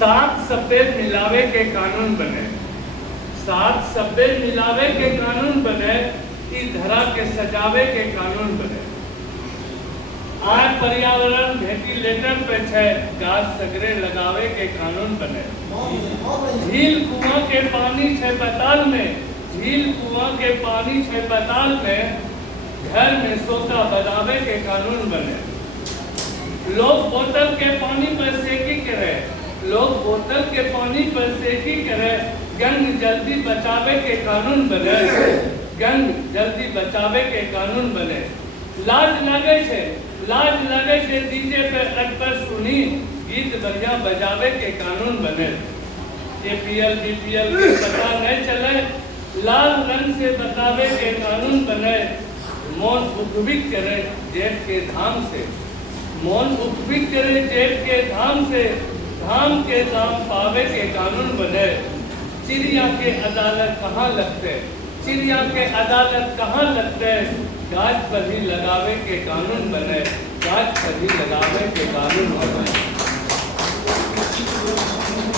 सात सब्बे मिलावे के कानून बने, सात सब्बे मिलावे के कानून बने, ई धरा के सजावे के कानून बने। आय पर्यावरण वेंटिलेटर पे छे, गाछ सगरे लगावे के कानून बने। झील कुआं के पानी छे पाताल में, झील कुआं के पानी छे पाताल में, घर में सोता बजावे के कानून बने। लोग बोतल के पानी पर सेकी करे, लोग बोतल के पानी पर सेकी करे, गंग जल्दी बचावे के कानून बने, गंग जल्दी बचावे के कानून बने। लाज लागे छे, लाज लागे छे, डीजे पे अकबर सुनी, गीत बढ़िया बजावे के कानून बने। एपीएल बीपीएल के पता नहीं चले, लाल रंग से बतावे के कानून बने। मौन उपविक करे जेठ के धाम से, मौन उपविक करे जेठ के धाम से, धाम के दाम पावे के कानून बने। चिड़िया के अदालत कहाँ लगते, चिड़िया के अदालत कहाँ लगते, गाछ पर ही लगावे के कानून बने, गाछ पर ही लगावे के कानून बने।